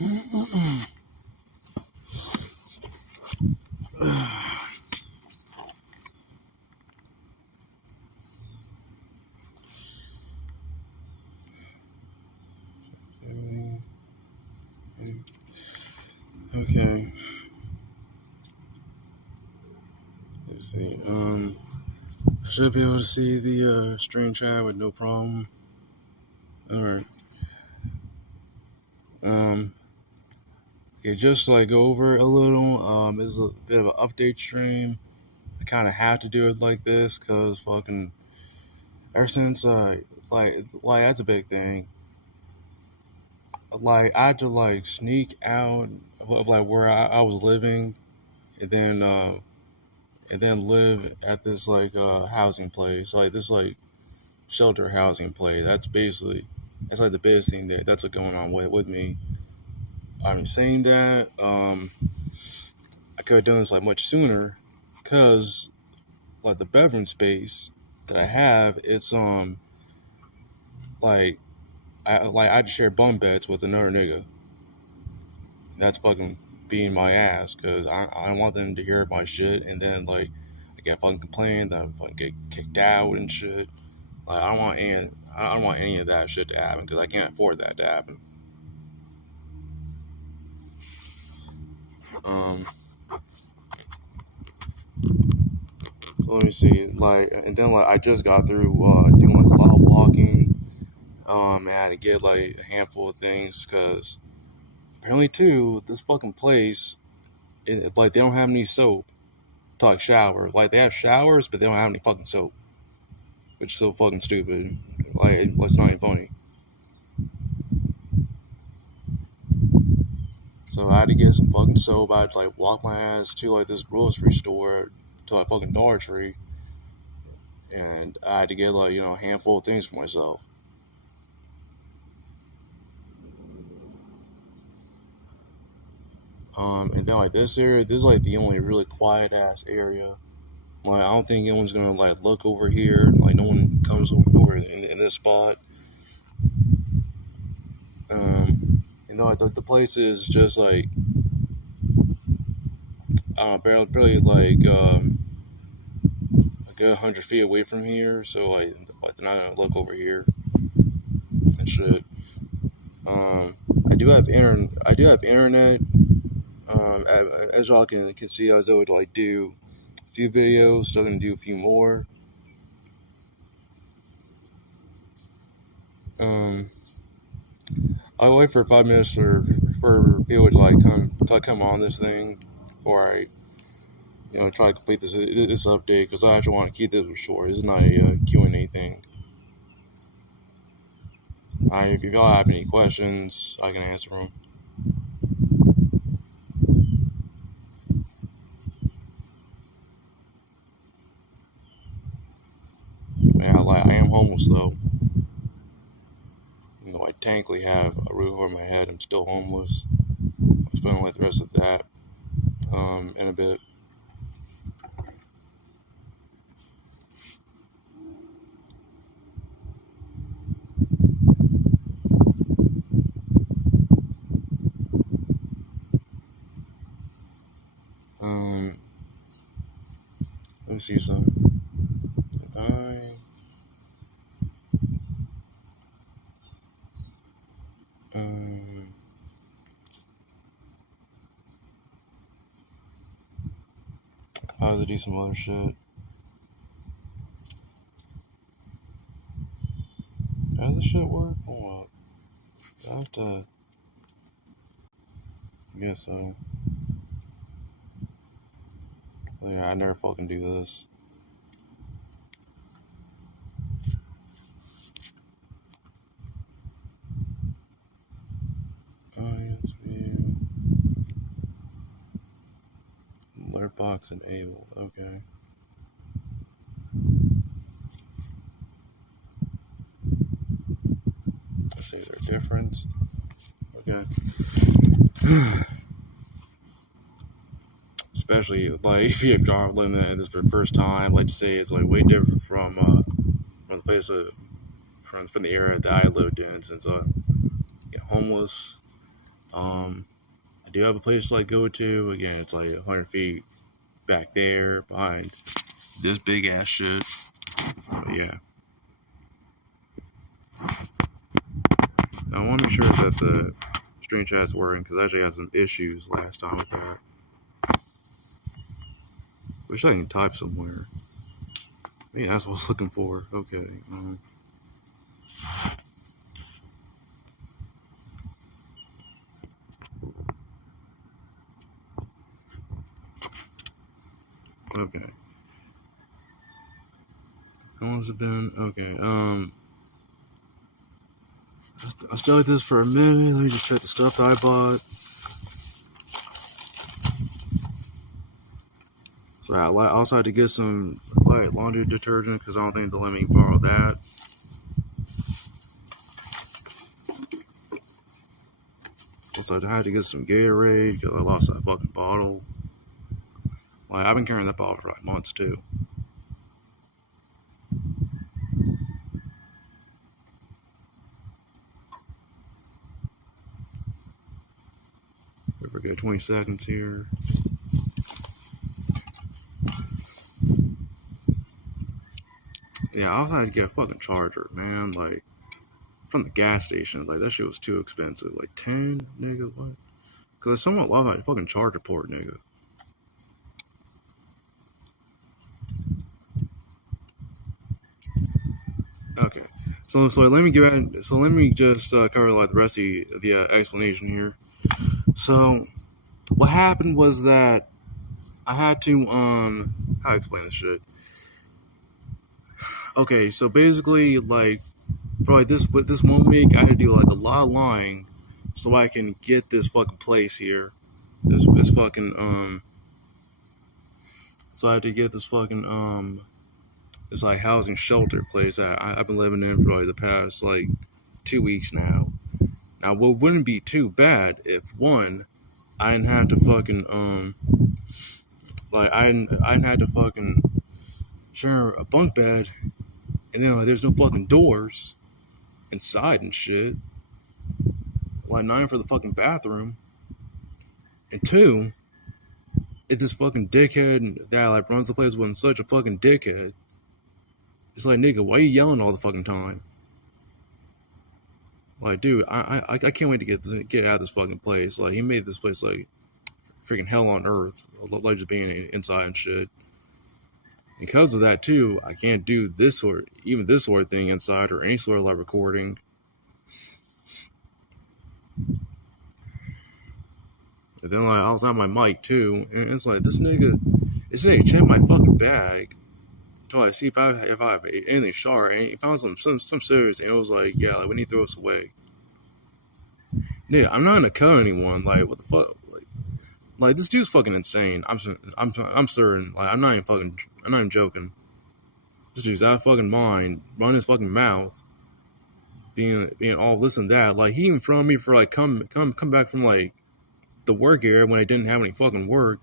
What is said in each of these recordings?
Okay. Let's see. Should be able to see the stream chat with no problem. All right. Okay, just like go over it a little. It's a bit of an update stream. I kind of have to do it like this because fucking ever since like that's a big thing. Like I had to like sneak out of like where I was living, and then live at this like housing place, like this like shelter housing place. That's like the biggest thing that's what's going on with me. I'm saying that I could have done this like much sooner, cause like the bedroom space that I have, it's like I had to share bunk beds with another nigga. That's fucking beating my ass, cause I don't want them to hear my shit, and then like I get fucking complained that I fucking get kicked out and shit. Like I don't want any of that shit to happen, cause I can't afford that to happen. So let me see, like, and then like I just got through doing like a lot of walking. I had to get like a handful of things, cause apparently too this fucking place, like they don't have any soap to like shower. Like they have showers, but they don't have any fucking soap, which is so fucking stupid. Like it's not even funny. So I had to get some fucking soap. I had to like walk my ass to like this grocery store to like fucking Dollar Tree, and I had to get like a handful of things for myself. And then like this area, this is like the only really quiet ass area. Like I don't think anyone's gonna like look over here. Like no one comes over in this spot. Like the place is just like I don't know, barely like a good 100 feet away from here. So like they're not gonna look over here and shit. I do have internet. As y'all can see, I was able to like do a few videos. Still gonna do a few more. I'll wait for 5 minutes for people to like come on this thing before I try to complete this update, because I actually want to keep this short. This is not a Q&A thing. If y'all have any questions, I can answer them. Yeah, I am homeless though. I technically have a roof over my head. I'm still homeless. I'm spending like the rest of that in a bit. Let me see something. I have to do some other shit. How does this shit work? Hold up. I have to. I guess so. Yeah, I never fucking do this. Audience view. Alert box enabled. Okay. Let's see, is there a difference? Okay. Especially like if you're living at this for the first time, like you say, it's like way different from the place from the area that I lived in, since homeless. I do have a place to like go to. Again, it's like 100 feet back there behind this big ass shit. But yeah, I want to make sure that the stream chat's working because I actually had some issues last time with that. Wish I can type somewhere. Yeah, that's what I was looking for. Okay. Okay. How long has it been? Okay. I'll stay like this for a minute. Let me just check the stuff that I bought. So I also had to get some light laundry detergent because I don't think they'll let me borrow that. Also, I had to get some Gatorade because I lost that fucking bottle. Like, I've been carrying that bottle for like months too. We forget 20 seconds here. Yeah, I also had to get a fucking charger, man. Like, from the gas station. Like, that shit was too expensive. Like, 10, nigga, what? Because I somewhat love that fucking charger port, nigga. Okay. So let me just cover like the rest of the explanation here. So, what happened was that I had to how to explain this shit. Okay, so basically, like, for like this 1 week, I had to do like a lot of lying so I can get this fucking place here. This fucking so I had to get this fucking this like housing shelter place that I've been living in for like the past like 2 weeks now. Now, what wouldn't be too bad if one, I didn't have to fucking like I didn't have to fucking share a bunk bed, and then like there's no fucking doors inside and shit. Like, not even for the fucking bathroom. And two, if this fucking dickhead that like runs the place wasn't such a fucking dickhead, it's like, nigga, why are you yelling all the fucking time? Like, dude, I can't wait to get out of this fucking place. Like, he made this place like freaking hell on earth, like just being inside and shit. Because of that too, I can't do this sort of thing inside or any sort of like recording. And then like I was on my mic too, and it's like this nigga checked my fucking bag until I see if I have anything sharp, and he found some scissors, and it was like, yeah, like we need to throw this away. Nigga, I'm not gonna cut anyone. Like, what the fuck? Like this dude's fucking insane. I'm certain. Like, I'm not even joking. This dude's out of fucking mind, running his fucking mouth, being all this and that. Like, he even thrown me for like come back from like the work area when I didn't have any fucking work,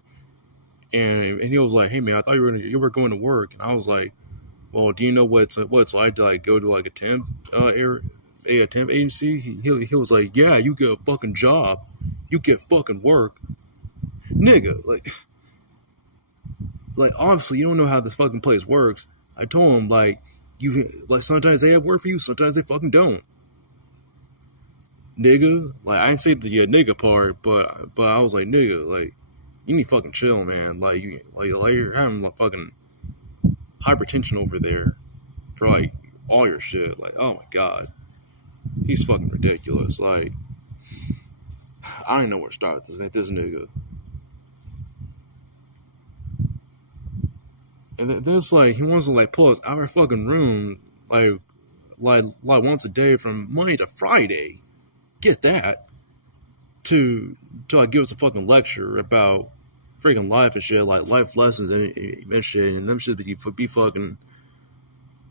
and he was like, "Hey man, I thought you were going to work," and I was like, "Well, do you know what it's like to like go to like a temp temp agency?" He was like, "Yeah, you get a fucking job, you get fucking work, nigga." Like honestly, you don't know how this fucking place works. I told him like, sometimes they have work for you, sometimes they fucking don't. Nigga, like I didn't say the nigga part, but I was like, nigga, like you need to fucking chill, man. Like you're having like fucking hypertension over there for like all your shit. Like, oh my god, he's fucking ridiculous. Like, I don't know where to start with this nigga. And then it's like he wants to like pull us out of our fucking room like once a day from Monday to Friday. Get that to like give us a fucking lecture about freaking life and shit, like life lessons and shit, and them shit be fucking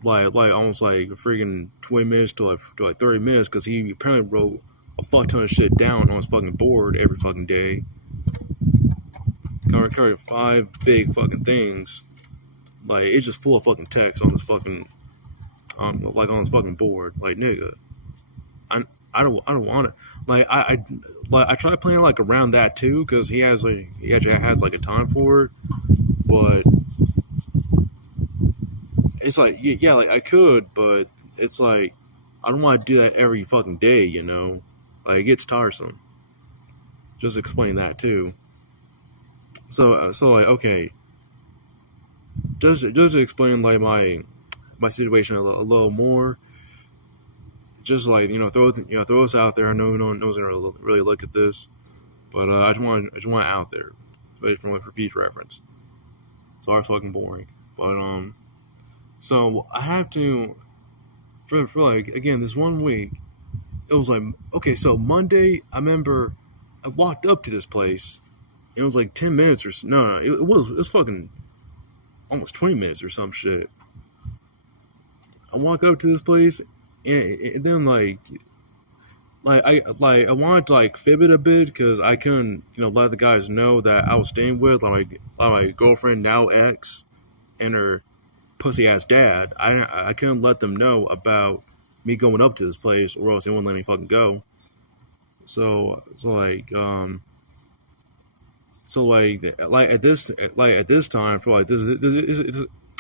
like almost like freaking 20 minutes to like 30 minutes because he apparently wrote a fuck ton of shit down on his fucking board every fucking day. Covering 5 big fucking things. Like, it's just full of fucking text on this fucking on his fucking board. Like, nigga, I don't want it. Like I try playing like around that too because he actually has like a time for it, but it's like yeah, like I could, but it's like I don't want to do that every fucking day, you know. Like it gets tiresome. Just explain that too. So like okay, just to explain like my situation a little more. Just like throw this out there. I know no one knows gonna really look at this, but I just want it out there, especially for future reference. Sorry, it's fucking boring, but so I have to for like again this one week. It was like okay, so Monday I remember I walked up to this place. It was like 10 minutes or no, it was fucking almost 20 minutes or some shit. I walk up to this place, and then I wanted to like fib it a bit because I couldn't let the guys know that I was staying with my girlfriend now ex and her pussy ass dad. I couldn't let them know about me going up to this place or else they wouldn't let me fucking go. So at this time for like this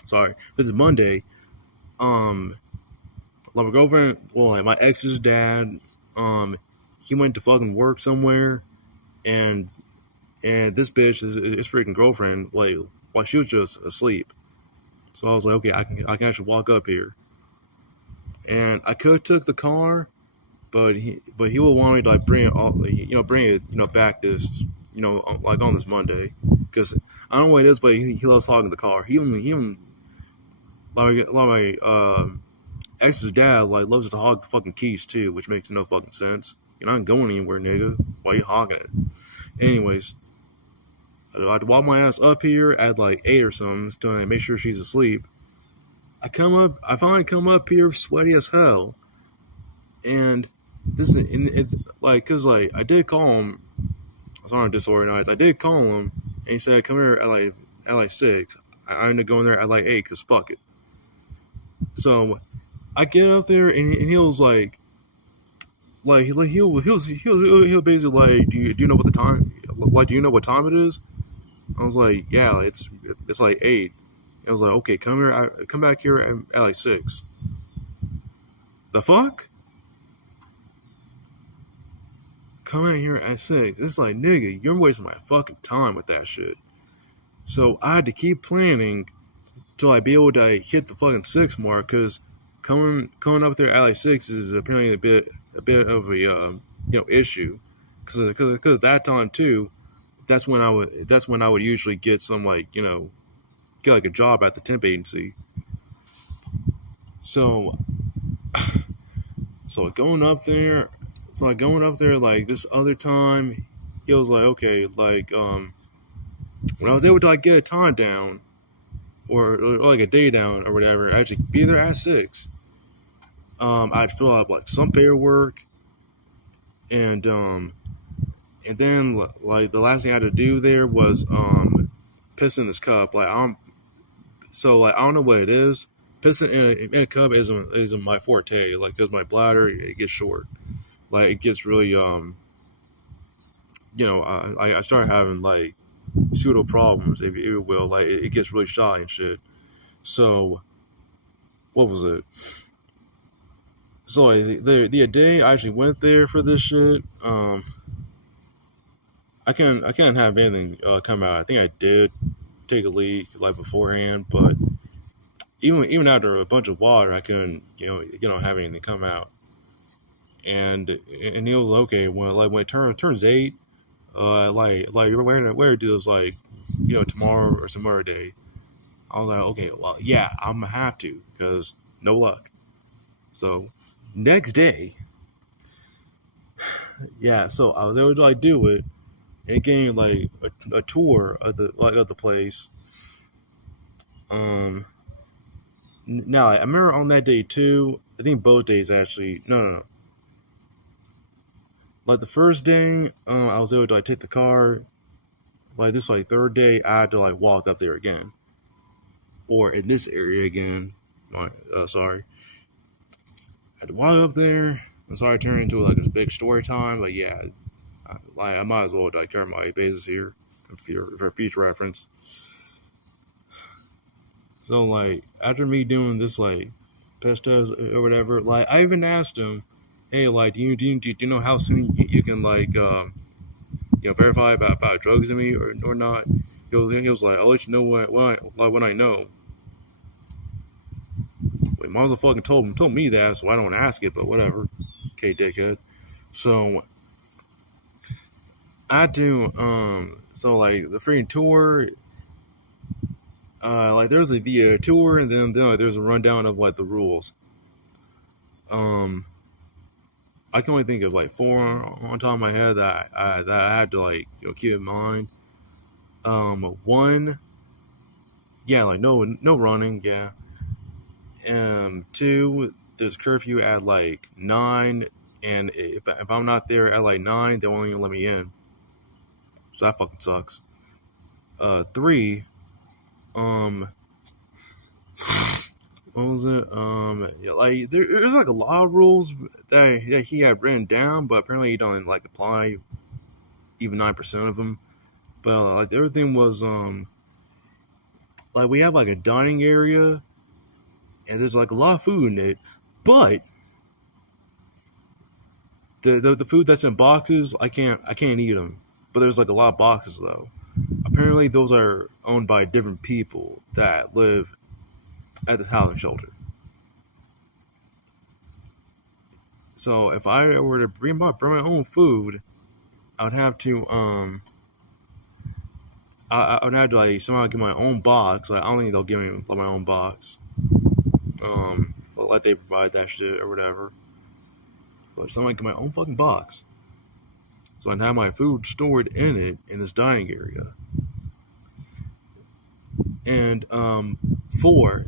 sorry, this is Monday. Um, like my girlfriend, well, like my ex's dad, he went to fucking work somewhere, and this bitch is his freaking girlfriend, like, while she was just asleep. So I was like, okay, I can actually walk up here, and I could have took the car, but he would want me to like bring it all, bring it back this like on this Monday, because I don't know what it is, but he loves hogging the car. He even like my ex's dad like loves to hog the fucking keys too, which makes no fucking sense. You're not going anywhere, nigga. Why you hogging it? Anyways, I had to walk my ass up here at like 8 or something to make sure she's asleep. I finally come up here sweaty as hell, and this is like cause like I did call him. I was on disorganized. I did call him, and he said come here at like 6. I ended up going there at like 8 cause fuck it. So I get up there and he was he'll basically like do you know what the time do you know what time it is? I was like yeah it's like 8. I was like okay come back here at like 6. The fuck? Come in here at 6. It's like nigga you're wasting my fucking time with that shit. So I had to keep planning till I be able to hit the fucking 6 mark because coming up there at like 6 is apparently a bit of a issue because that time too that's when I would usually get some like get like a job at the temp agency. So going up there like this other time he was like okay like when I was able to like get a time down or like a day down or whatever I actually be there at 6. I'd fill out like some paperwork, and then like the last thing I had to do there was piss in this cup. Like I don't know what it is. Pissing in a cup isn't my forte. Like because my bladder it gets short. Like it gets really I started having like pseudo problems if you will. Like it gets really shy and shit. So what was it? So the day I actually went there for this shit, I can't have anything come out. I think I did take a leak like beforehand, but even after a bunch of water, I couldn't have anything come out. And he was okay when it turns 8, like you're where do this like tomorrow or some other day. I was like okay, well yeah, I'm gonna have to because no luck. So next day, yeah, so I was able to like do it and getting like a tour of the place. Now I remember on that day too. I think both days actually. No. Like the first day, I was able to like take the car. Like this like third day, I had to like walk up there again, or in this area again. Sorry, I had to walk up there. I'm sorry, turning into like a big story time, but yeah, I might as well like cover my bases here for future reference. So like after me doing this like test or whatever, like I even asked him, hey, like do you know how soon you can like verify about drugs in me or not? He was like, I'll let you know when I know. Wait, might as well fucking told me that, so I don't ask it, but whatever. Okay, dickhead. So I do so like the freaking tour, like there's the tour and then like, there's a rundown of like the rules. I can only think of like four on top of my head that I had to like keep in mind. One, yeah, like no running, yeah. Two, there's a curfew at like 9, and if I'm not there at like 9, they won't even let me in. So that fucking sucks. Three, what was it? Yeah, like there's like a lot of rules that he had written down, but apparently he don't like apply even 9% of them. But like everything was like we have like a dining area, and there's like a lot of food in it, but the food that's in boxes, I can't eat them. But there's like a lot of boxes though. Apparently those are owned by different people that live at this housing shelter. So if I were to bring my own food, I would have to I would have to like somehow get my own box. Like I don't think they'll give me like, my own box. But like they provide that shit or whatever. So somehow get my own fucking box. So I'd have my food stored in it in this dining area. And four,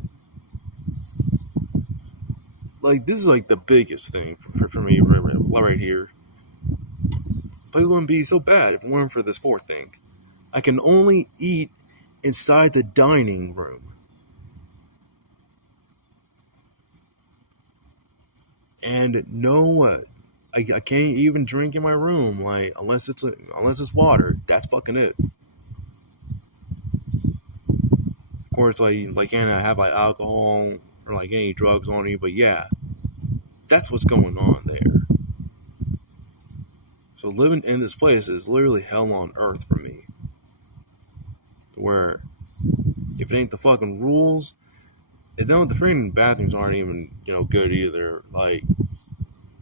like this is like the biggest thing for me right here. But it wouldn't be so bad if it weren't for this fourth thing. I can only eat inside the dining room. And no, I can't even drink in my room, like unless it's water. That's fucking it. Of course, like can't have like alcohol or like any drugs on you, but yeah, that's what's going on there. So living in this place is literally hell on earth for me. Where if it ain't the fucking rules, and then the freaking bathrooms aren't even good either. Like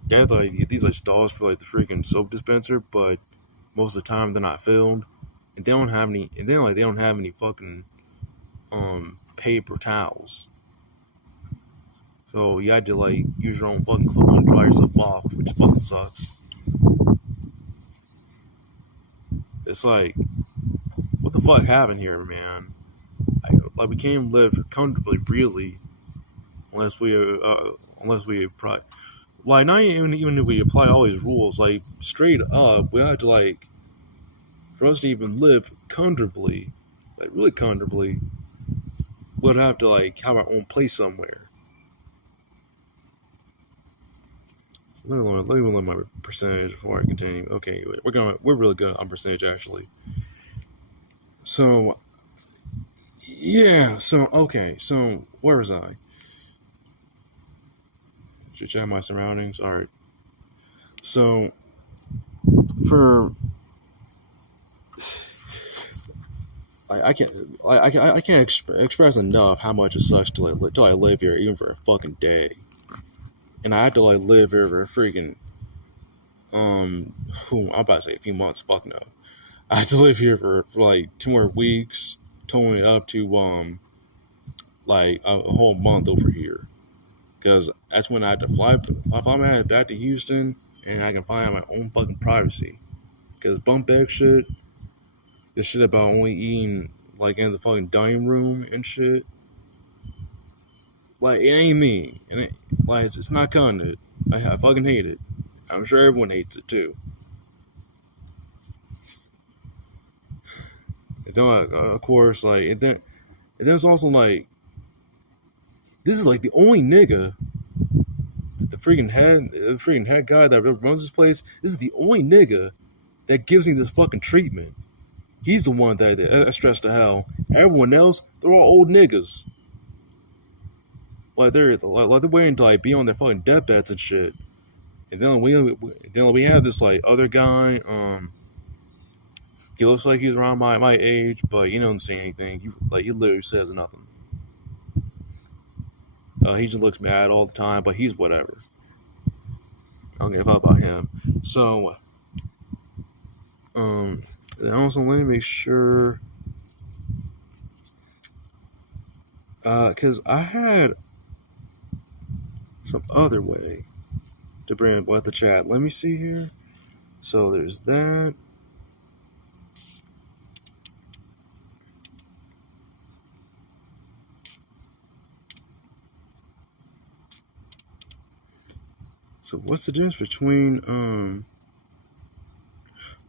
they have like these like stalls for like the freaking soap dispenser, but most of the time they're not filled, and they don't have any. And then like they don't have any fucking paper towels. So you had to like use your own fucking clothes and dry yourself off, which fucking sucks. It's like, what the fuck happened here, man? Like we can't live comfortably, really, unless we apply. Like not even if we apply all these rules, like straight up, we have to like, for us to even live comfortably, like really comfortably, we'd have to like have our own place somewhere. Let me look at my percentage before I continue. Okay, we're really good on percentage actually. So yeah, okay, so where was I? Should check my surroundings. All right. So for I can't express enough how much it sucks till I live here even for a fucking day, and I had to like live here for a freaking I'm about to say a few months. Fuck no, I had to live here for like 2 more weeks, totaling it up to like a whole month over here. Because that's when I had to fly back to Houston, and I can find my own fucking privacy. Because bump bag shit, this shit about only eating like in the fucking dining room and shit, like it ain't me, and it's not cutting it. I fucking hate it. I'm sure everyone hates it too. And then of course and then it's also like, this is like the only nigga that the freaking head guy that runs this place. This is the only nigga that gives me this fucking treatment. He's the one that stressed to hell. Everyone else, they're all old niggas. Like they're waiting to like be on their fucking deathbeds and shit. And then we have this like other guy. He looks like he's around my age, but he doesn't say anything. He literally says nothing. He just looks mad all the time, but he's whatever. I don't give a fuck about him. So, then also let me make sure, because I had some other way to bring up the chat. Let me see here. So there's that. So what's the difference between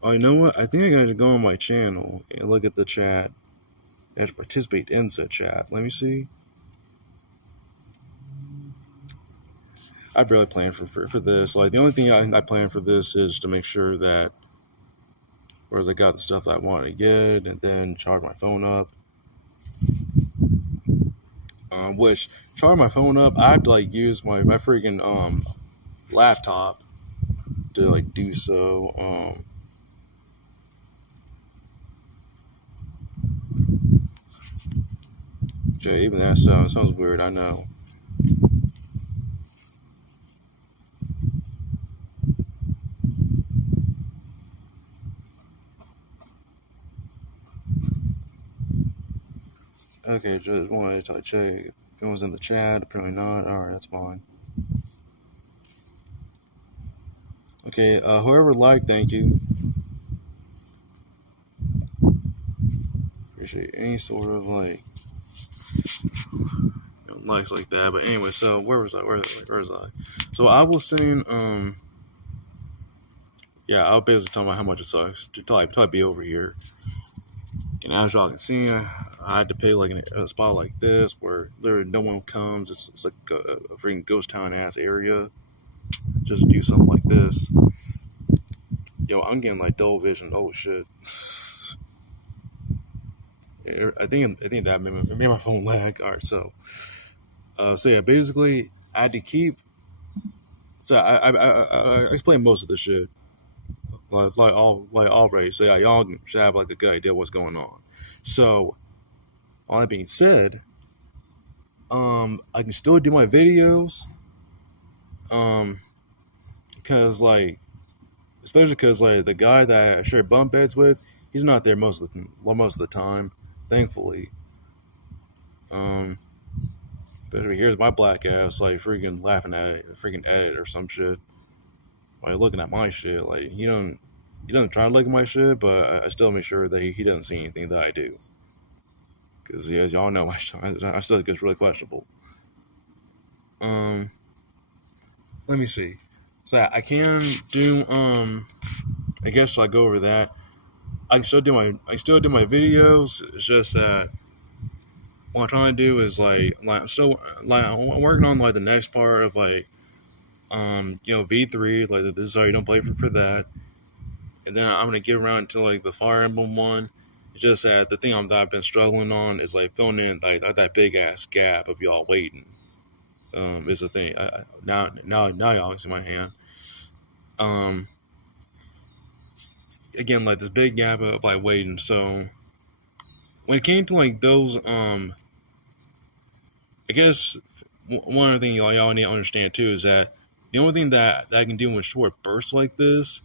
oh, you know what? I think I gotta go on my channel and look at the chat. I have to participate in said chat. Let me see. I barely planned for this. Like the only thing I planned for this is to make sure that whereas I got the stuff I want to get and then charge my phone up. Which charge my phone up, I have to like use my freaking laptop to like do so. Even that sounds weird, I know. Okay, just wanted to check if it was in the chat. Apparently not. Alright, that's fine. Okay, whoever liked, thank you. Appreciate any sort of like likes like that. But anyway, so where was I? So I was saying, yeah, I was basically talking about how much it sucks to probably be over here. And as y'all can see, I had to pay like a spot like this where literally no one comes. It's like a freaking ghost town ass area just to do something like this. Yo, I'm getting like double vision. Oh shit. I think that made my phone lag. All right, so yeah, basically I had to keep. So I explained most of the shit, like already. So yeah, y'all should have like a good idea what's going on. So, all that being said, I can still do my videos, because like, especially because like the guy that I share bunk beds with, he's not there most of the time, thankfully. But here's my black ass like freaking laughing at it, freaking edit or some shit. Like looking at my shit, like he doesn't try to look at my shit, but I still make sure that he doesn't see anything that I do. Because as y'all know, I still think it's really questionable. Let me see. So I can do I guess I'll go over that. I still do my videos. It's just that what I'm trying to do is like I'm working on like the next part of like V3, like this is how you don't play for that. And then I'm gonna get around to like the Fire Emblem one. It's just that the thing that I've been struggling on is like filling in like that big ass gap of y'all waiting. Is the thing. Now y'all can see my hand. Again, like this big gap of like waiting. So when it came to like those, I guess one of the things y'all need to understand too is that the only thing that I can do with short bursts like this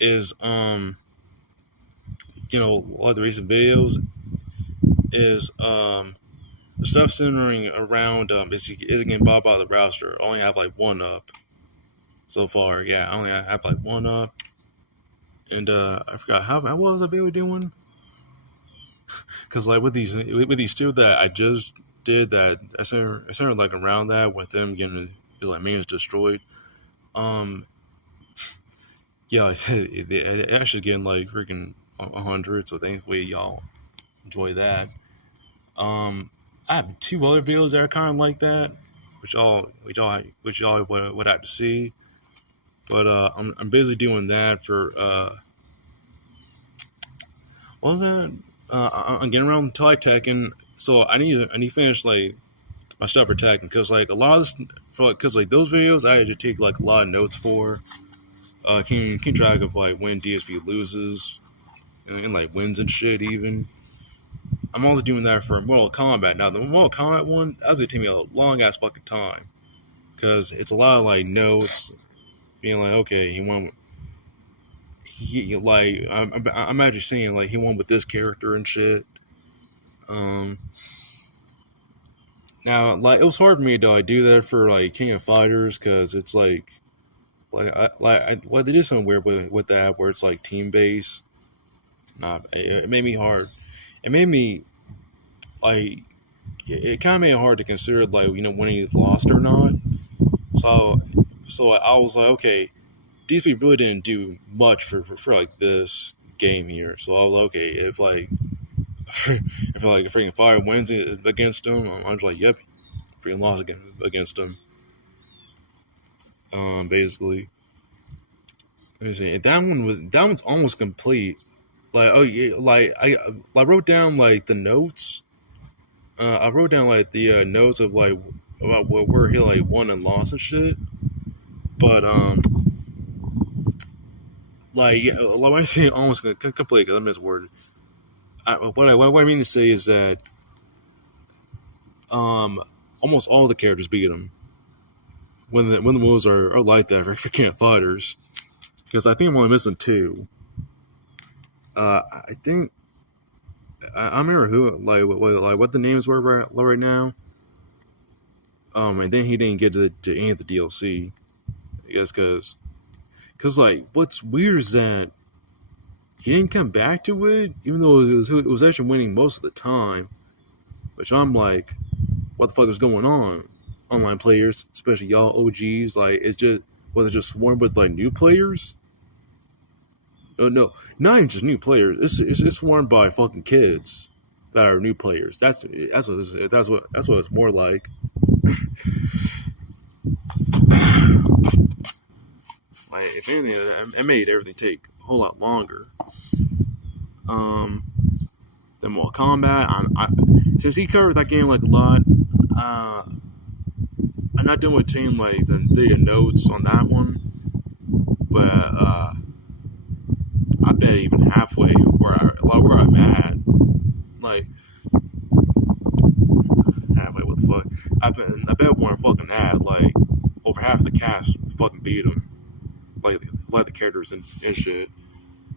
is, a lot of the recent videos is the stuff centering around is getting bought by the browser. I only have like one up so far. Yeah, I only have like one up, and I forgot what was the video doing. Because like with these two that I just did, that I centered like around that with them getting his like minions destroyed. Yeah, it actually getting like freaking 100. So thankfully y'all enjoy that. I have two other videos that are kind of like that. which y'all would have to see. But I'm busy doing that for what was that? I'm getting around to like Tekken, so I need to finish like my stuff for Tekken because like a lot of this for like because like those videos I had to take like a lot of notes for. Keep track of like when DSP loses and like wins and shit even. I'm also doing that for Mortal Kombat. Now the Mortal Kombat one that's gonna take me a long ass fucking time because it's a lot of like notes, being like okay he won. He like I'm actually saying like he won with this character and shit. Um, Now like it was hard for me to like do that for like King of Fighters because it's like they did something weird with that where it's like team based. Nah, it made me hard. It made me like it kind of made it hard to consider like when he lost or not. So I was like, okay, these people really didn't do much for like this game here. So I was like, okay, if like if like freaking Fire wins against him, I'm just like, yep, freaking lost against him. Basically, let me see. That one's almost complete. Like oh yeah, like I wrote down like the notes. I wrote down like the notes of like about where he like won and lost and shit. But like yeah, like when I say almost complete, because I misworded. What I mean to say is that almost all the characters beat him when the moves are like that for King Fighters. Because I think I'm only missing two. I think I remember who what the names were right now. And then he didn't get to any of the DLC. I guess because like what's weird is that he didn't come back to it, even though it was actually winning most of the time. Which I'm like, what the fuck is going on? Online players, especially y'all OGs, like was it just swarmed with like new players? Oh no, not even just new players. It's swarmed by fucking kids that are new players. That's what it's more like. Like if anything, it made everything take a whole lot longer. Than Mortal Kombat. Since he covered that game like a lot, I'm not doing with team like the notes on that one, but I bet even halfway where I'm at, like halfway. What the fuck? I bet where I'm fucking at, like over half the cast fucking beat him, like the characters and shit.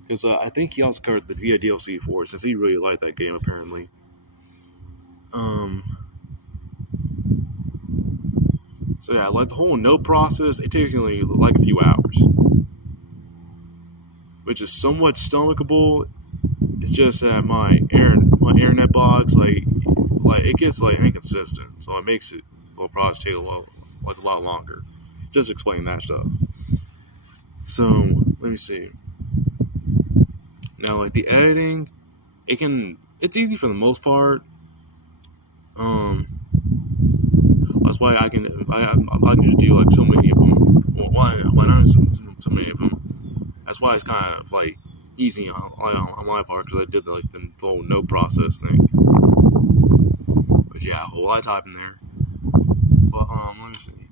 Because I think he also covered the Via DLC for it, since he really liked that game apparently. So yeah, like the whole note process, it takes only like a few hours, which is somewhat stomachable. It's just that my internet box like it gets like inconsistent, so it makes the whole process take a lot longer. Just explain that stuff. So let me see. Now like the editing, it's easy for the most part. That's why I can just do like so many of them. Well, why not so many of them? That's why it's kind of like easy on my part because I did like the whole no process thing. But yeah, a whole lot of typing there. But let me see.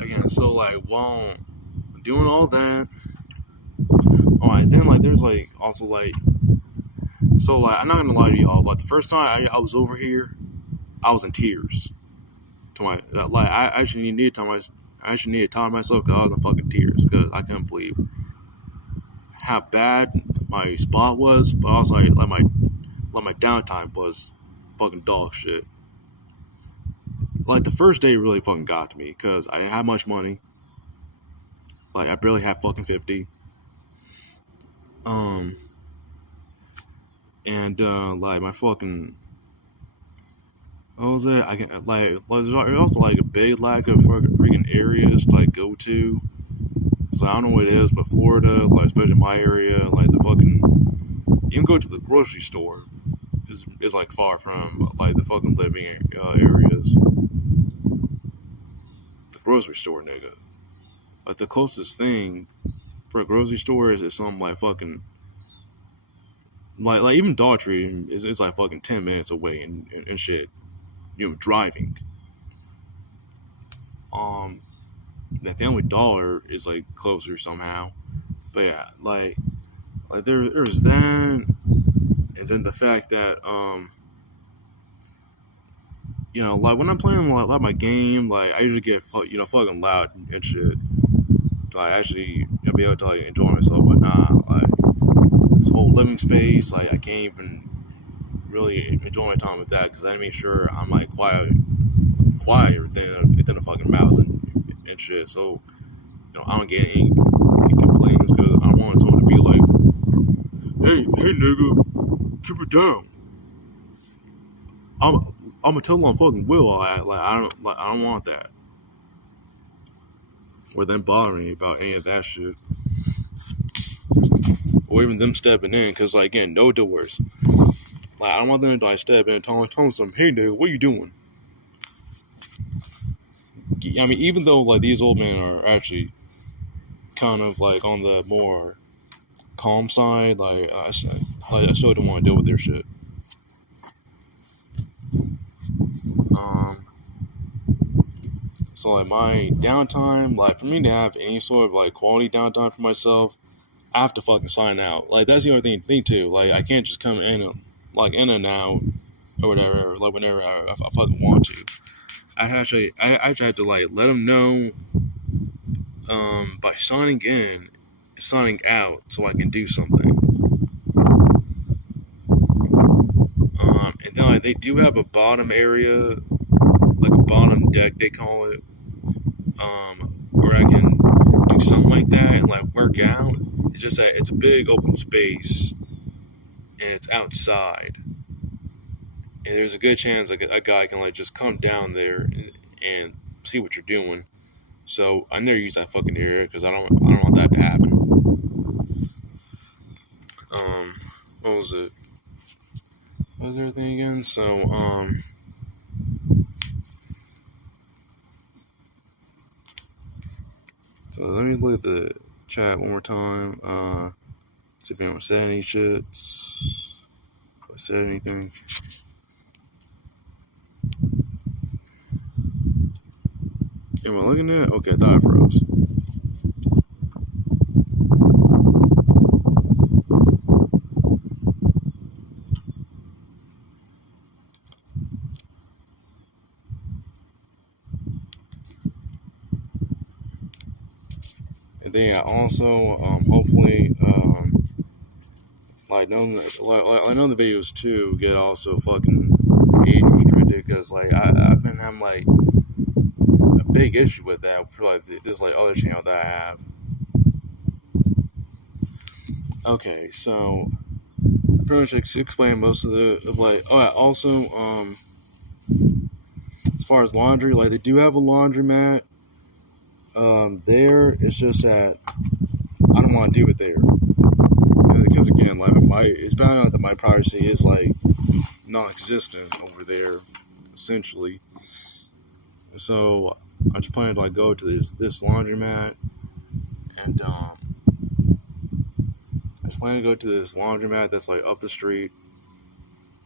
Again, so like while doing all that, alright, then like there's like also like. So like I'm not gonna lie to y'all, like the first time I was over here, I was in tears. I actually needed to time myself because I was in fucking tears because I couldn't believe how bad my spot was, but also like my downtime was fucking dog shit. Like the first day really fucking got to me because I didn't have much money. Like I barely had fucking 50. And like my fucking what was it? I can like there's also like a big lack of freaking areas to like go to. So I don't know what it is, but Florida, like especially my area, like the fucking even go to the grocery store is like far from like the fucking living areas. The grocery store, nigga. Like the closest thing for a grocery store is something like fucking like even Dollar Tree is like fucking 10 minutes away and shit. You know, driving. The Family Dollar is like closer somehow, but yeah, like there's that, and then the fact that you know, like when I'm playing like my game, like I usually get fucking loud and shit. So I actually be able to like enjoy myself, but nah, like this whole living space, like I can't even really enjoy my time with that because I make sure I'm like quieter than a fucking mouse and shit. So you know I don't get any complaints because I want someone to be like, hey nigga, keep it down. I'm gonna tell on fucking Will. I don't want that. Or them bothering me about any of that shit. Or even them stepping in, cause like again, no doors. Like I don't want them to like step in and tell them, hey nigga, what you doing? I mean, even though like these old men are actually kind of like on the more calm side, like I still don't want to deal with their shit. So like my downtime, like for me to have any sort of like quality downtime for myself, I have to fucking sign out. Like that's the only thing too. Like I can't just come in and out or whatever, or like whenever I fucking want to. I actually had to like let them know by signing in, signing out, so I can do something. And then like, they do have a bottom area, like a bottom deck they call it, where I can do something like that and like work out. It's just that it's a big open space and it's outside, and there's a good chance like a guy can like just come down there and see what you're doing. So I never use that fucking area because I don't want that to happen. What was it? What was everything again? So let me look at the chat one more time. See if anyone said any shit. If I said anything. Am I looking at it? Okay, I thought I froze. And then yeah, also hopefully like none of the videos too get also fucking age restricted because like I've been having like a big issue with that for like this like other channel that I have. Okay, so I pretty much explained most of the like. Oh, yeah, also as far as laundry, like they do have a laundromat. There it's just that I don't want to do it there because again, like it's found out that my privacy is like non-existent over there, essentially. So I'm just planning to like go to this laundromat, and I just plan to go to this laundromat that's like up the street.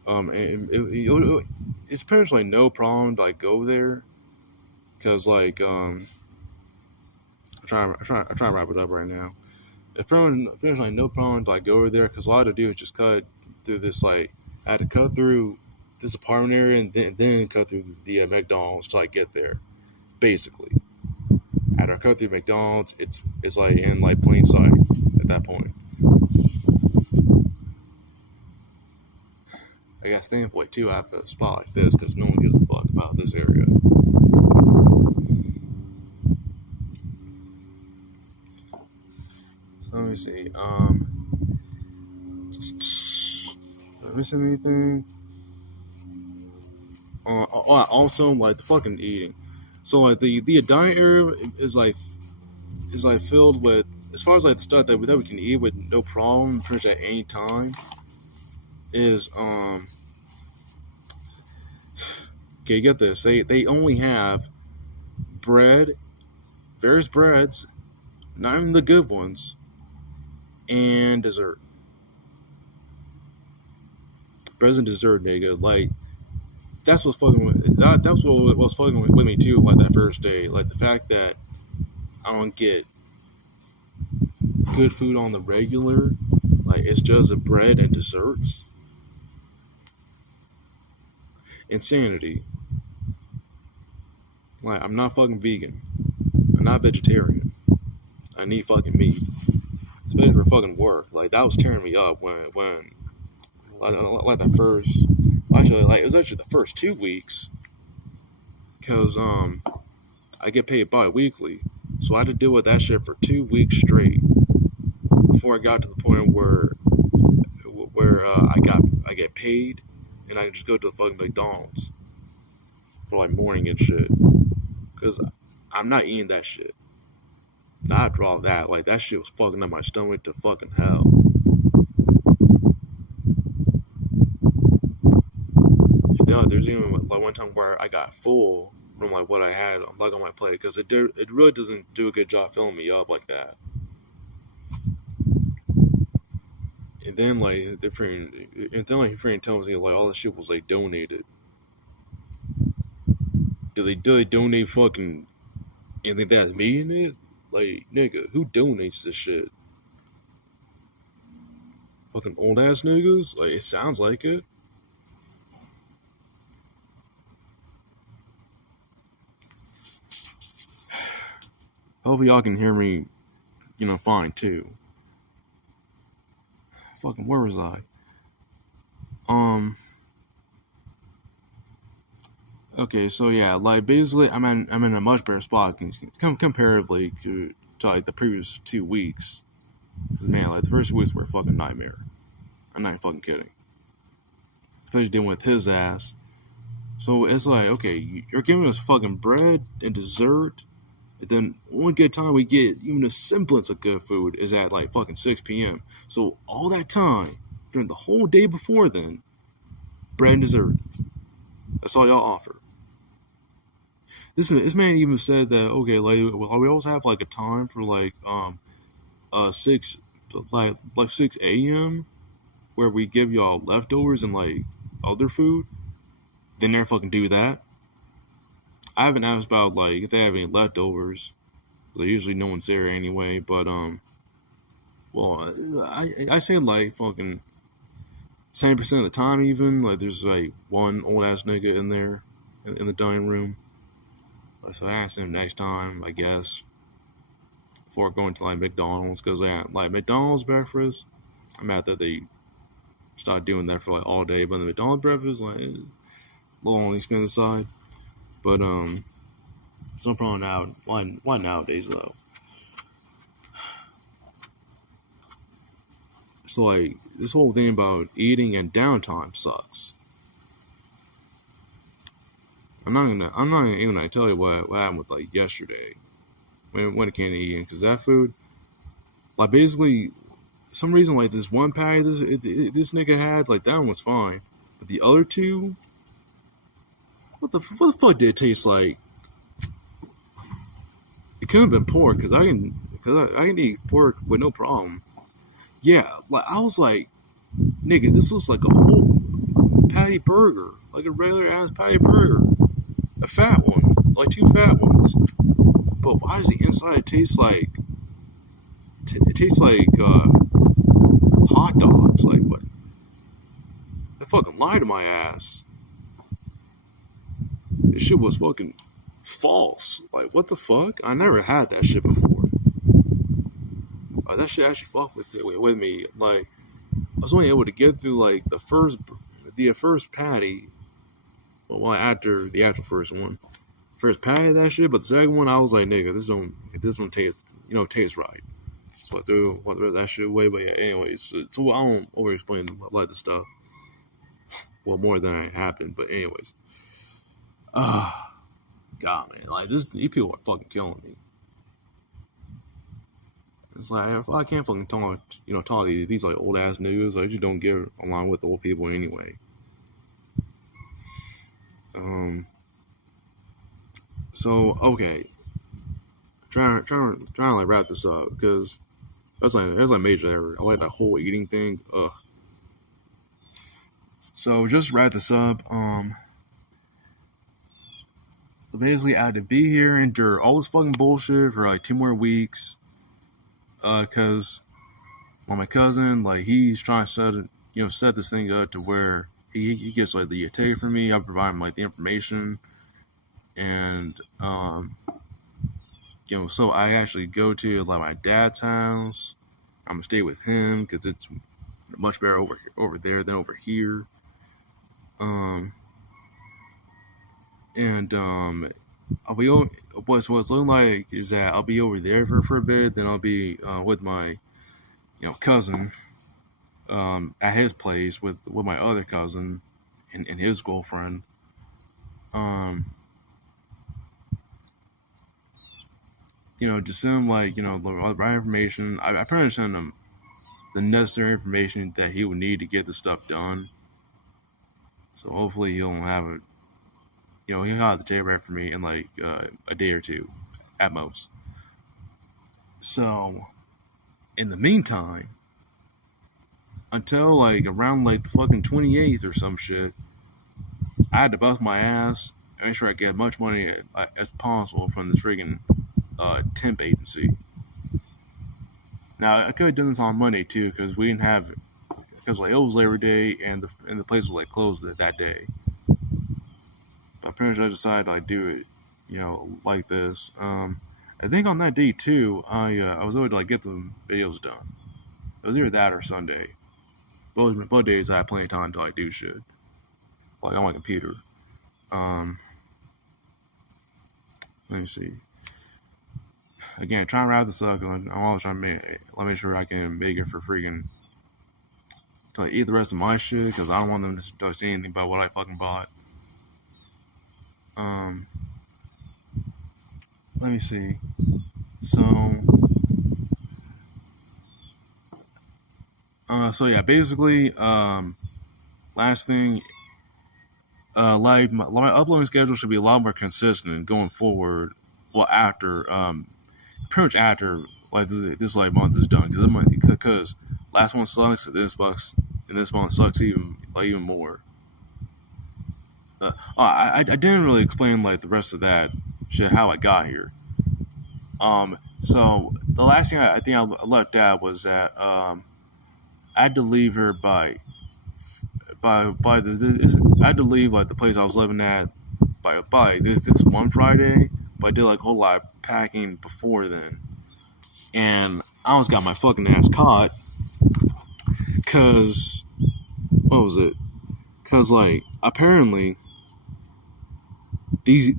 And it's apparently no problem to like go there, cause like I'm trying to wrap it up right now. It's apparently no problem to like go over there, cause all I had to do is just cut through this like I had to cut through this apartment area and then cut through the McDonald's to like get there. Basically, after I cut through McDonald's, it's like in like plain sight at that point. I guess thankfully too I have a spot like this because no one gives a fuck about this area. So let me see. Did I miss anything? Also like the fucking eating. So like the dining area is like filled with, as far as like the stuff that we can eat with no problem pretty much at any time, is Okay, get this. They only have bread, various breads, not even the good ones, and dessert. Bread and dessert, nigga. Like that's what's fucking with, that's what was fucking with me too. Like that first day, like the fact that I don't get good food on the regular. Like it's just a bread and desserts. Insanity. Like I'm not fucking vegan. I'm not vegetarian. I need fucking meat, especially for fucking work. Like that was tearing me up when like the first. Actually, like it was actually the first 2 weeks, because I get paid bi-weekly, so I had to deal with that shit for 2 weeks straight before I got to the point where I get paid and I can just go to the fucking McDonald's for like morning and shit, because I'm not eating that shit. I draw that, like that shit was fucking up my stomach to fucking hell. Yeah, there's even like one time where I got full from like what I had like on my plate, because it really doesn't do a good job filling me up like that. And then like the friend, and then like your friend tells me like all the shit was like donated. Do they donate fucking anything that's me in it? Like nigga, who donates this shit? Fucking old ass niggas? Like it sounds like it. Hopefully y'all can hear me, fine too. Fucking where was I? Um. Okay, so yeah, like basically, I'm in a much better spot comparatively to like the previous 2 weeks. 'Cause, man, like the first 2 weeks were a fucking nightmare. I'm not even fucking kidding. Especially dealing with his ass. So it's like, okay, you're giving us fucking bread and dessert, and then one good time we get even a semblance of good food is at like fucking 6 p.m. So all that time during the whole day before then, bread and dessert. That's all y'all offer. This man even said that, okay, like we always have like a time for like 6 like 6 a.m. where we give y'all leftovers and like other food. They never fucking do that. I haven't asked about like if they have any leftovers. Cause usually no one's there anyway. But well, I say like fucking 70% of the time even like there's like one old ass nigga in there in the dining room. So I asked him next time, I guess, before going to like McDonald's, because like McDonald's breakfast, I'm mad that they started doing that for like all day. But the McDonald's breakfast, like, a little on the expensive side. But it's no problem now. Why nowadays though? So like this whole thing about eating and downtime sucks. I'm not even gonna tell you what happened with like yesterday when it came to eating, because that food, like basically, some reason like this one patty this nigga had, like that one was fine, but the other two, what the fuck did it taste like? It could have been pork, because I can eat pork with no problem. Yeah, like I was like, nigga, this looks like a whole patty burger, like a regular ass patty burger. A fat one, like 2 fat ones. But why does the inside taste like? It tastes like hot dogs. Like what? They fucking lied to my ass. This shit was fucking false. Like what the fuck? I never had that shit before. That shit actually fucked with me. Like I was only able to get through like the first patty. Well, after the actual first one, first patty of that shit, but the second one, I was like, nigga, this don't taste right. So I threw that shit away. But yeah, anyways, so I don't over explain like the stuff. Well, more than it happened, but anyways, God, man, like these people are fucking killing me. It's like if I can't fucking talk to these like old ass niggas, I just don't get along with old people anyway. So okay, trying to like wrap this up because that's like major error. I like that whole eating thing. Ugh. So just wrap this up. So basically, I had to be here and endure all this fucking bullshit for like 2 more weeks. Cause my cousin, like he's trying to set this thing up to where he gets like the take from me. I provide him like the information, and so I actually go to like my dad's house. I'm gonna stay with him because it's much better over there than over here. And I'll be what's looking like is that I'll be over there for a bit. Then I'll be with my cousin at his place with my other cousin and his girlfriend. Just send him like the right information. I pretty much send him the necessary information that he would need to get the stuff done. So hopefully he'll have it. He'll have the tape right for me in like a day or two, at most. So, in the meantime, until like around like the fucking 28th or some shit, I had to bust my ass and make sure I get as much money as possible from this freaking temp agency. Now I could have done this on Monday too because we didn't have because like it was Labor Day and the place was like closed that day. But pretty much I decided to like do it, like this. I think on that day too, I was able to like get the videos done. It was either that or Sunday. Both days I had plenty of time to like do shit, like on my computer. Let me see. Again, trying to wrap this up. I'm always trying to make sure I can make it for freaking to like eat the rest of my shit because I don't want them to see anything about what I fucking bought. Let me see. So yeah, basically, last thing, my uploading schedule should be a lot more consistent going forward. Well, after, pretty much after like this like month is done, because last one sucks, this month sucks even more. I didn't really explain like the rest of that shit how I got here. So the last thing I think I left out was that I had to leave her I had to leave like the place I was living at by this one Friday, but I did like a whole lot of packing before then, and I almost got my fucking ass caught. Cause what was it? Cause like apparently these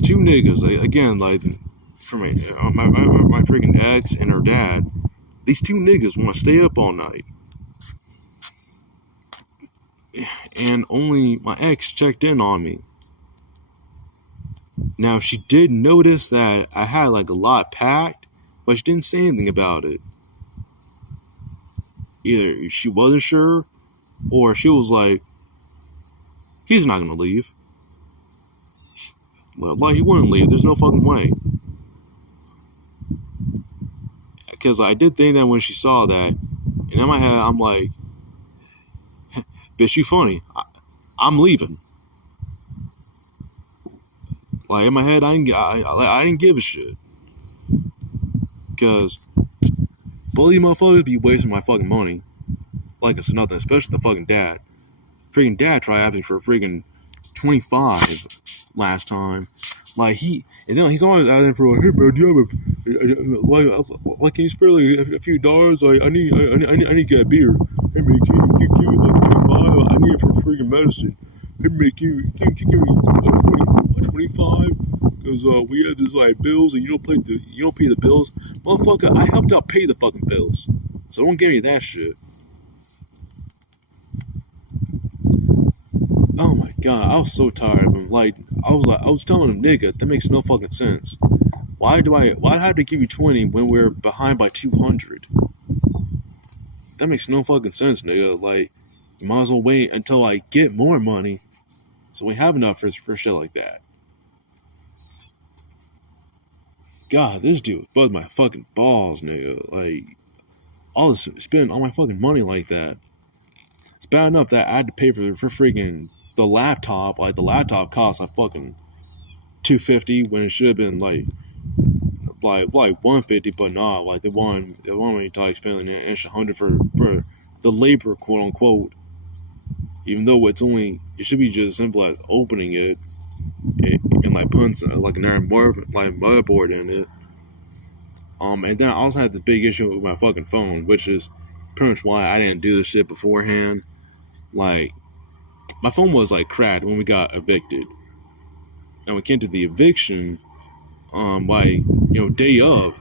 two niggas like, again like for my freaking ex and her dad, these two niggas want to stay up all night. And only my ex checked in on me. Now, she did notice that I had like a lot packed, but she didn't say anything about it. Either she wasn't sure, or she was like, he's not gonna leave. Well, like, he wouldn't leave. There's no fucking way. Because I did think that when she saw that, and in my head, I'm like, bitch, you funny. I'm leaving. Like, in my head, I didn't give a shit. Because both these motherfuckers be wasting my fucking money. Like it's nothing, especially the fucking dad. Freaking dad tried asking for freaking 25 last time. Like he's always asking for hey bro, do you have like can you spare like a few dollars? Like I need to get a beer. Hey man, can you give me like 25? I need it for freaking medicine. Hey man, can you give me 25? Because we had this like bills and you don't pay the bills. Motherfucker, I helped out pay the fucking bills. So don't give me that shit. Oh my god, I was so tired of him. Like I was telling him, nigga, that makes no fucking sense. Why do I have to give you 20 when we're behind by 200? That makes no fucking sense, nigga. Like, you might as well wait until I get more money so we have enough for shit like that. God, this dude bugged my fucking balls, nigga. Like, all this spending all my fucking money like that. It's bad enough that I had to pay for freaking the laptop. Like, the laptop cost like fucking $250 when it should have been like $150, but not like the one when you talk spending an extra $100 for the labor, quote unquote. Even though it should be just as simple as opening it and like putting like an iron motherboard in it. And then I also had this big issue with my fucking phone, which is pretty much why I didn't do this shit beforehand. Like, my phone was like cracked when we got evicted, and we came to the eviction. Day of,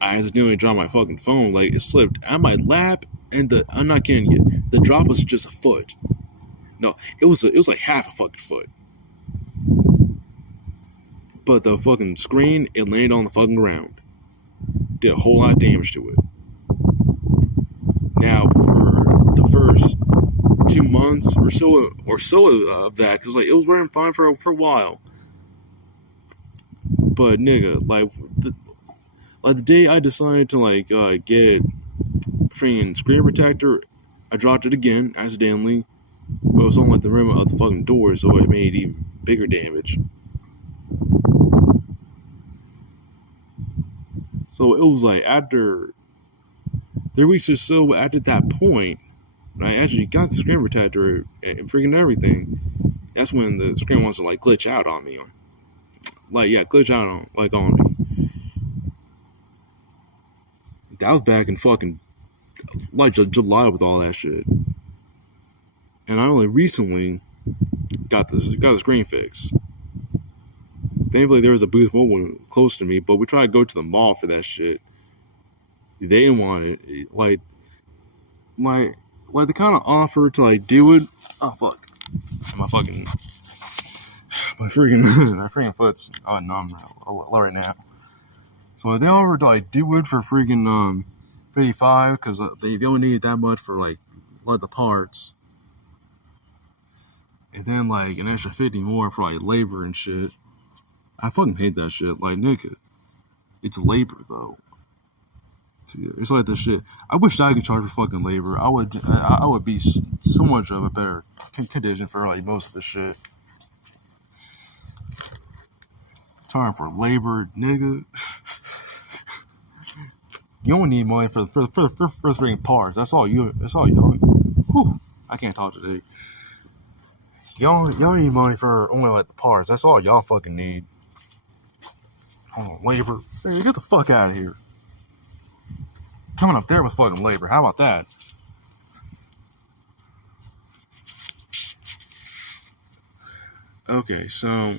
I accidentally dropped my fucking phone. Like, it slipped out my lap, and I'm not kidding you, the drop was just a foot. No, it was like half a fucking foot. But the fucking screen, it landed on the fucking ground. Did a whole lot of damage to it. Now, for the first 2 months or so of that, because like it was running fine for a while. But nigga, like the day I decided to get a freaking screen protector, I dropped it again accidentally. But it was on like the rim of the fucking door, so it made even bigger damage. So it was like after 3 weeks or so after that point, when I actually got the screen protector and freaking everything, that's when the screen wants to like glitch out on me. Glitch out on me. That was back in fucking like July with all that shit. And I only recently got the screen fixed. Thankfully, there was a Boost Mobile close to me, but we tried to go to the mall for that shit. They didn't want it. Like they kind of offered to like do it. Oh fuck! My freaking foot's numb right now. So they offered to like do it for freaking $55 because they only needed that much for like the parts, and then like an extra $50 more for like labor and shit. I fucking hate that shit. Like, nigga, it's labor though. It's like this shit. I wish I could charge for fucking labor. I would be so much of a better condition for like most of the shit. Charging for labor, nigga. You only need money for freaking parts. That's all you. Whew, I can't talk today. Y'all need money for only like the parts. That's all y'all fucking need. Labor. Hey, get the fuck out of here. Coming up there with fucking labor. How about that? Okay, so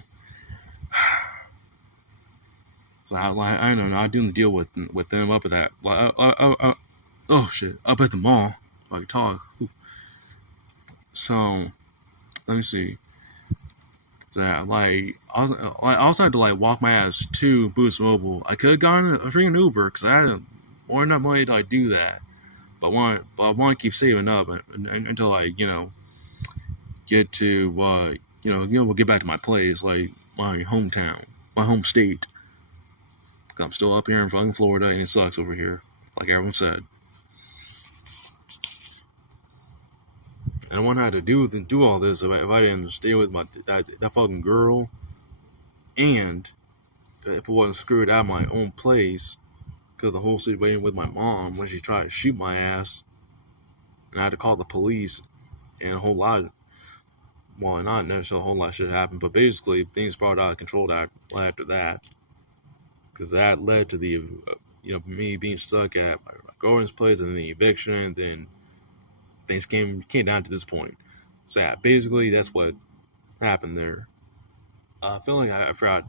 I don't know. I do the deal with them up at that. Oh shit! Up at the mall. I can talk. Ooh. So let me see. That I also had to like walk my ass to Boost Mobile. I could have gotten a freaking Uber because I had more than enough money to like do that. But I want to keep saving up until I get to we'll get back to my place, like my hometown, my home state. I'm still up here in fucking Florida and it sucks over here, like everyone said. And I wouldn't have to do all this if I didn't stay with that fucking girl, and if I wasn't screwed out of my own place because of the whole situation with my mom when she tried to shoot my ass, and I had to call the police, and a whole lot. Well, not necessarily a whole lot of shit happened, but basically things brought out of control after that, because that led to the me being stuck at my girlfriend's place and then the eviction, and then things came down to this point. So yeah, basically that's what happened there. I feel like I forgot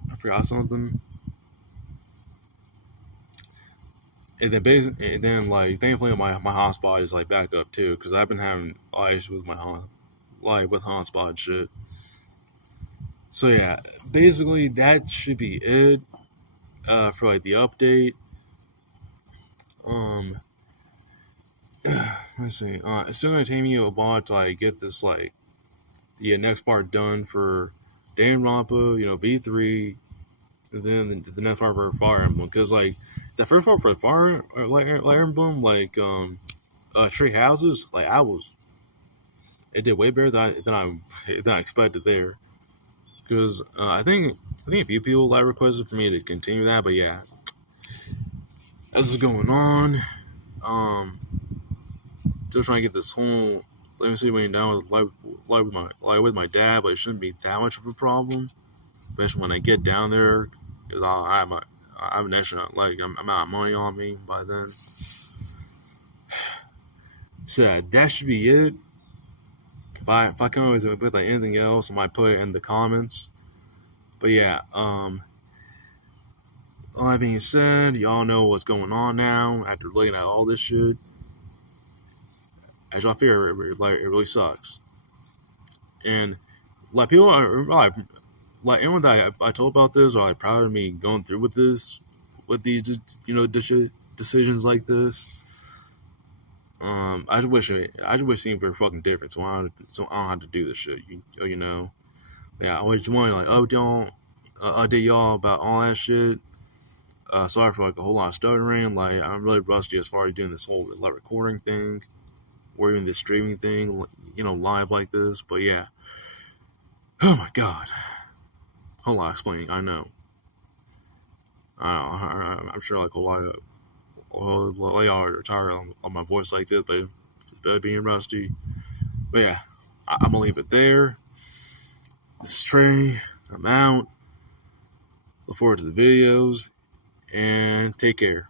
something. And then like thankfully my hotspot is like back up too, because I've been having issues with my hotspot and shit. So yeah, basically that should be it for like the update. Let's see. It's still gonna take me a while to like get this like the next part done for Danganronpa, V3, and then the next part for Fire Emblem, because like the first part for Fire Emblem, like Tree Houses, like it did way better than I expected there. Because I think a few people like requested for me to continue that, but yeah, as is going on, um, still trying to get this whole let me see when down with with my dad, but it shouldn't be that much of a problem, especially when I get down there, because I have an extra I'm out of money on me by then. So that should be it. If I come up with like anything else, I might put it in the comments. But yeah, all that being said, y'all know what's going on now after looking at all this shit. As y'all figure, it really sucks. And like people are like anyone that I told about this are like proud of me going through with this, with these decisions like this. I just wish things were fucking different, so I don't have to do this shit. You know, yeah. I always want like don't update y'all about all that shit. Sorry for like a whole lot of stuttering. Like I'm really rusty as far as doing this whole like recording thing, or even this streaming thing, live like this. But yeah, oh my god, whole lot of explaining. I know. I'm sure like a lot of y'all are tired on my voice like this, but it's better being rusty. But yeah, I'm gonna leave it there. This is Trey. I'm out. Look forward to the videos and take care.